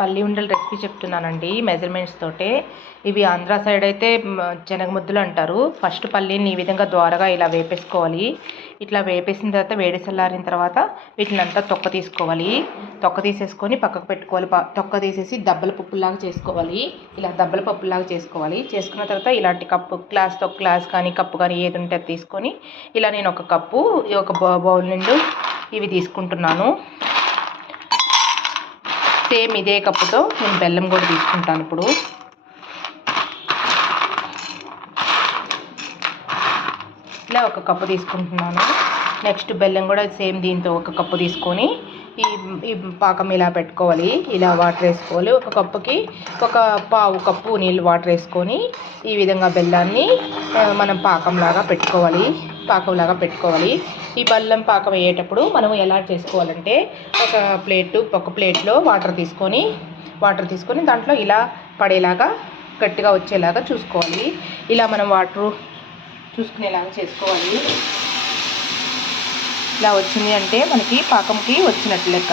పల్లి ఉండల రెసిపీ చెప్తున్నానండి మెజర్మెంట్స్ తోటే. ఇవి ఆంధ్ర సైడ్ అయితే శనగముద్దలు అంటారు. ఫస్ట్ పల్లీని ఈ విధంగా ద్వారగా ఇలా వేపేసుకోవాలి. ఇట్లా వేపేసిన తర్వాత వేడి చల్లారిన తర్వాత వీటిని అంతా తొక్క తీసుకోవాలి. తొక్క తీసేసుకొని పక్కకు పెట్టుకోవాలి. తొక్క తీసేసి దబ్బల పప్పులాగా చేసుకోవాలి. ఇలా దబ్బల పప్పులాగా చేసుకోవాలి. చేసుకున్న తర్వాత ఇలాంటి కప్పు గ్లాస్ కానీ కప్పు కానీ ఏది ఉంటే అది తీసుకొని ఇలా నేను ఒక కప్పు ఒక బౌల్ నిండు ఇవి తీసుకుంటున్నాను. సేమ్ ఇదే కప్పుతో నేను బెల్లం కూడా తీసుకుంటాను. ఇప్పుడు ఇలా ఒక కప్పు తీసుకుంటున్నాను. నెక్స్ట్ బెల్లం కూడా సేమ్ దీంతో ఒక కప్పు తీసుకొని ఈ పాకం ఇలా పెట్టుకోవాలి. ఇలా వాటర్ వేసుకోవాలి. ఒక కప్పుకి ఒక పావు కప్పు నీళ్ళు వాటర్ వేసుకొని ఈ విధంగా బెల్లాన్ని మనం పాకంలాగా పెట్టుకోవాలి. ఈ బెల్లం పాకం అయ్యేటప్పుడు మనం ఎలా చేసుకోవాలంటే ఒక ప్లేట్లో వాటర్ తీసుకొని దాంట్లో ఇలా పడేలాగా గట్టిగా వచ్చేలాగా చూసుకోవాలి. ఇలా మనం వాటర్ చూసుకునేలాగా చేసుకోవాలి. ఇలా వచ్చింది అంటే మనకి పాకంకి వచ్చినట్లు లెక్క.